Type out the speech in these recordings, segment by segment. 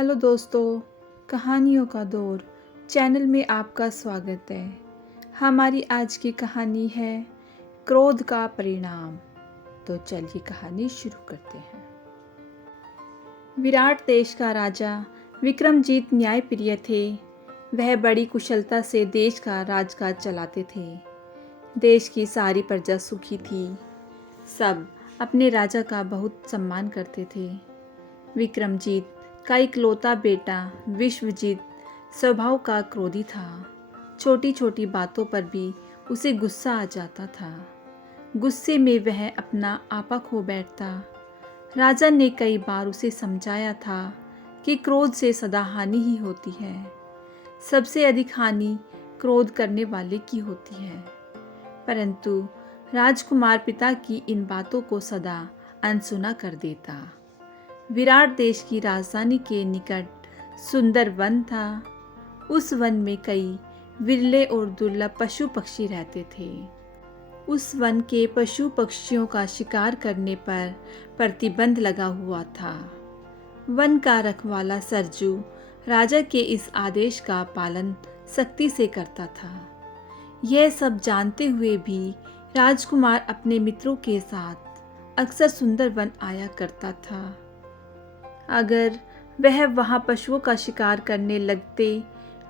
Hello दोस्तों, कहानियों का दौर चैनल में आपका स्वागत है। हमारी आज की कहानी है क्रोध का परिणाम। तो चलिए कहानी शुरू करते हैं। विराट देश का राजा विक्रमजीत न्यायप्रिय थे। वह बड़ी कुशलता से देश का राजकाज चलाते थे। देश की सारी प्रजा सुखी थी। सब अपने राजा का बहुत सम्मान करते थे। विक्रमजीत का इकलौता बेटा विश्वजीत स्वभाव का क्रोधी था। छोटी छोटी बातों पर भी उसे गुस्सा आ जाता था। गुस्से में वह अपना आपा खो बैठता। राजा ने कई बार उसे समझाया था कि क्रोध से सदा हानि ही होती है। सबसे अधिक हानि क्रोध करने वाले की होती है। परंतु राजकुमार पिता की इन बातों को सदा अनसुना कर देता। विराट देश की राजधानी के निकट सुंदर वन था। उस वन में कई विरले और दुर्लभ पशु पक्षी रहते थे। उस वन के पशु पक्षियों का शिकार करने पर प्रतिबंध लगा हुआ था। वन का रखवाला सरजू राजा के इस आदेश का पालन सख्ती से करता था। यह सब जानते हुए भी राजकुमार अपने मित्रों के साथ अक्सर सुंदर वन आया करता था। अगर वह वहाँ पशुओं का शिकार करने लगते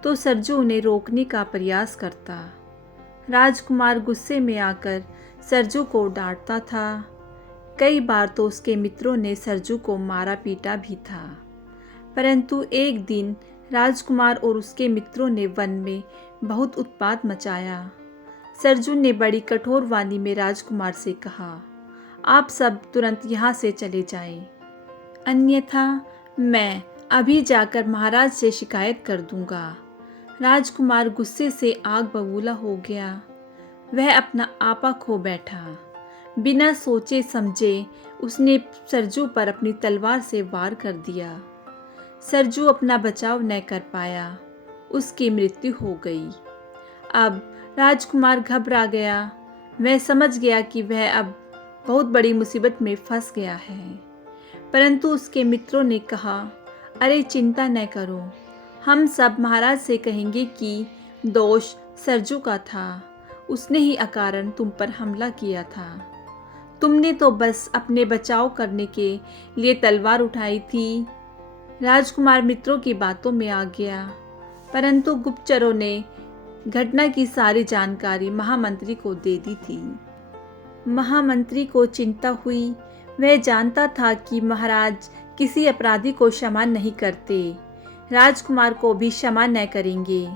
तो सरजू उन्हें रोकने का प्रयास करता। राजकुमार गुस्से में आकर सरजू को डांटता था। कई बार तो उसके मित्रों ने सरजू को मारा पीटा भी था। परंतु एक दिन राजकुमार और उसके मित्रों ने वन में बहुत उत्पात मचाया। सरजू ने बड़ी कठोर वाणी में राजकुमार से कहा, आप सब तुरंत यहाँ से चले जाएं, अन्यथा मैं अभी जाकर महाराज से शिकायत कर दूंगा। राजकुमार गुस्से से आग बबूला हो गया। वह अपना आपा खो बैठा। बिना सोचे समझे उसने सरजू पर अपनी तलवार से वार कर दिया। सरजू अपना बचाव न कर पाया। उसकी मृत्यु हो गई। अब राजकुमार घबरा गया। वह समझ गया कि वह अब बहुत बड़ी मुसीबत में फंस गया है। परंतु उसके मित्रों ने कहा, अरे चिंता न करो, हम सब महाराज से कहेंगे कि दोष सरजू का था। उसने ही अकारण तुम पर हमला किया था। तुमने तो बस अपने बचाव करने के लिए तलवार उठाई थी। राजकुमार मित्रों की बातों में आ गया। परंतु गुप्तचरों ने घटना की सारी जानकारी महामंत्री को दे दी थी। महामंत्री को चिंता हुई। वह जानता था कि महाराज किसी अपराधी को क्षमा नहीं करते, राजकुमार को भी क्षमा न करेंगे।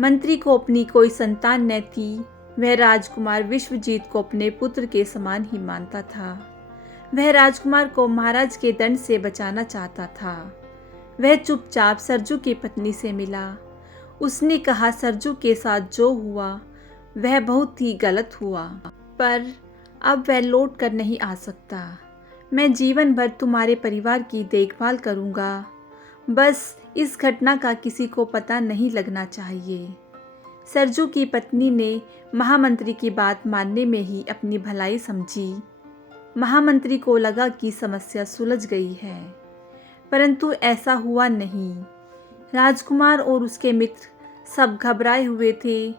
मंत्री को अपनी कोई संतान न थी। वह राजकुमार विश्वजीत को अपने पुत्र के समान ही मानता था। वह राजकुमार को महाराज के दंड से बचाना चाहता था। वह चुपचाप सरजू की पत्नी से मिला। उसने कहा, सरजू के साथ जो हुआ वह बहुत ही गलत हुआ, पर अब वह लौट कर नहीं आ सकता। मैं जीवन भर तुम्हारे परिवार की देखभाल करूंगा। बस इस घटना का किसी को पता नहीं लगना चाहिए। सरजू की पत्नी ने महामंत्री की बात मानने में ही अपनी भलाई समझी। महामंत्री को लगा कि समस्या सुलझ गई है, परंतु ऐसा हुआ नहीं। राजकुमार और उसके मित्र सब घबराए हुए थे।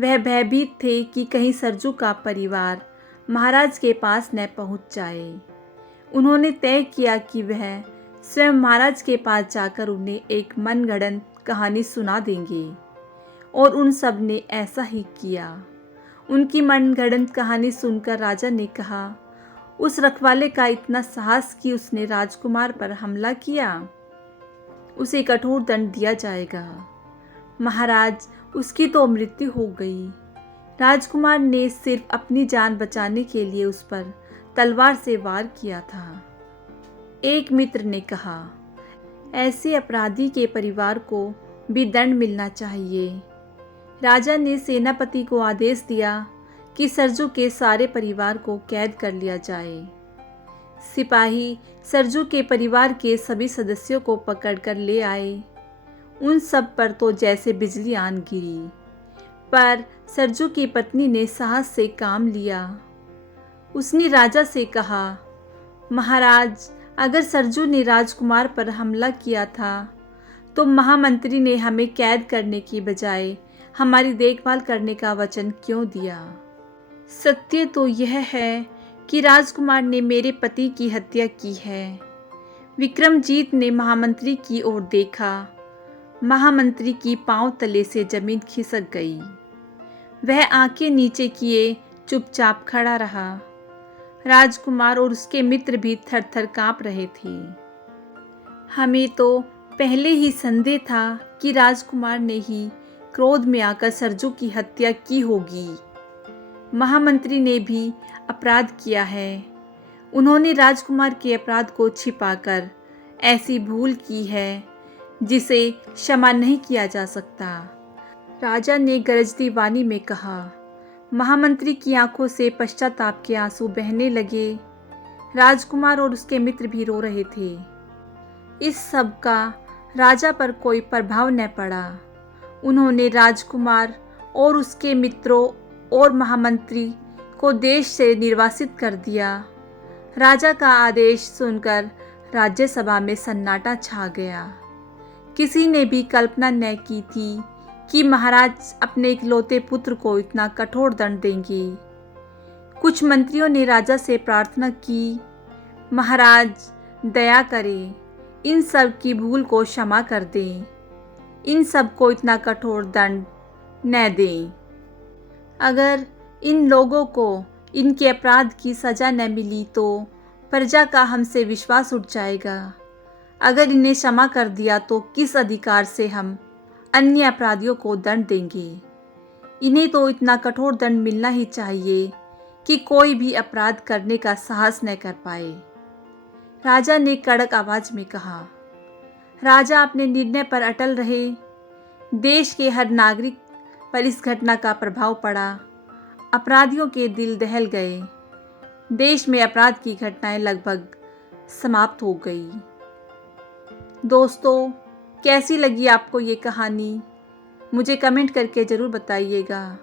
वह भयभीत थे कि कहीं सरजू का परिवार महाराज के पास न पहुंच जाए। उन्होंने तय किया कि वह स्वयं महाराज के पास जाकर उन्हें एक मनगढ़ंत कहानी सुना देंगे, और उन सब ने ऐसा ही किया। उनकी मनगढ़ंत कहानी सुनकर राजा ने कहा, उस रखवाले का इतना साहस कि उसने राजकुमार पर हमला किया। उसे कठोर दंड दिया जाएगा। महाराज, उसकी तो मृत्यु हो गई। राजकुमार ने सिर्फ अपनी जान बचाने के लिए उस पर तलवार से वार किया था। एक मित्र ने कहा, ऐसे अपराधी के परिवार को भी दंड मिलना चाहिए। राजा ने सेनापति को आदेश दिया कि सरजू के सारे परिवार को कैद कर लिया जाए। सिपाही सरजू के परिवार के सभी सदस्यों को पकड़कर ले आए। उन सब पर तो जैसे बिजली आन गिरी, पर सरजू की पत्नी ने साहस से काम लिया। उसने राजा से कहा, महाराज, अगर सरजू ने राजकुमार पर हमला किया था तो महामंत्री ने हमें कैद करने की बजाय हमारी देखभाल करने का वचन क्यों दिया? सत्य तो यह है कि राजकुमार ने मेरे पति की हत्या की है। विक्रमजीत ने महामंत्री की ओर देखा। महामंत्री की पांव तले से जमीन खिसक गई। वह आंखें नीचे किए चुपचाप खड़ा रहा। राजकुमार और उसके मित्र भी थर-थर कांप रहे थे। हमें तो पहले ही संदेह था कि राजकुमार ने ही क्रोध में आकर सरजू की हत्या की होगी। महामंत्री ने भी अपराध किया है। उन्होंने राजकुमार के अपराध को छिपाकर ऐसी भूल की है जिसे क्षमा नहीं किया जा सकता। राजा ने गरजती वाणी में कहा। महामंत्री की आंखों से पश्चाताप के आंसू बहने लगे। राजकुमार और उसके मित्र भी रो रहे थे। इस सब का राजा पर कोई प्रभाव न पड़ा। उन्होंने राजकुमार और उसके मित्रों और महामंत्री को देश से निर्वासित कर दिया। राजा का आदेश सुनकर राज्यसभा में सन्नाटा छा गया। किसी ने भी कल्पना न की थी कि महाराज अपने इकलौते पुत्र को इतना कठोर दंड देंगे। कुछ मंत्रियों ने राजा से प्रार्थना की, महाराज दया करें, इन सब की भूल को क्षमा कर दें, इन सब को इतना कठोर दंड न दें। अगर इन लोगों को इनके अपराध की सज़ा न मिली तो प्रजा का हमसे विश्वास उठ जाएगा। अगर इन्हें क्षमा कर दिया तो किस अधिकार से हम अन्य अपराधियों को दंड देंगे? इन्हें तो इतना कठोर दंड मिलना ही चाहिए कि कोई भी अपराध करने का साहस न कर पाए। राजा ने कड़क आवाज में कहा। राजा अपने निर्णय पर अटल रहे। देश के हर नागरिक पर इस घटना का प्रभाव पड़ा। अपराधियों के दिल दहल गए। देश में अपराध की घटनाएं लगभग समाप्त हो गई। दोस्तों, कैसी लगी आपको ये कहानी? मुझे कमेंट करके ज़रूर बताइएगा।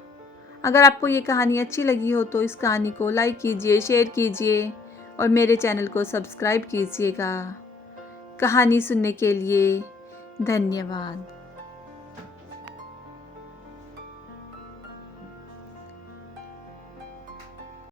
अगर आपको ये कहानी अच्छी लगी हो तो इस कहानी को लाइक कीजिए, शेयर कीजिए और मेरे चैनल को सब्सक्राइब कीजिएगा। कहानी सुनने के लिए धन्यवाद।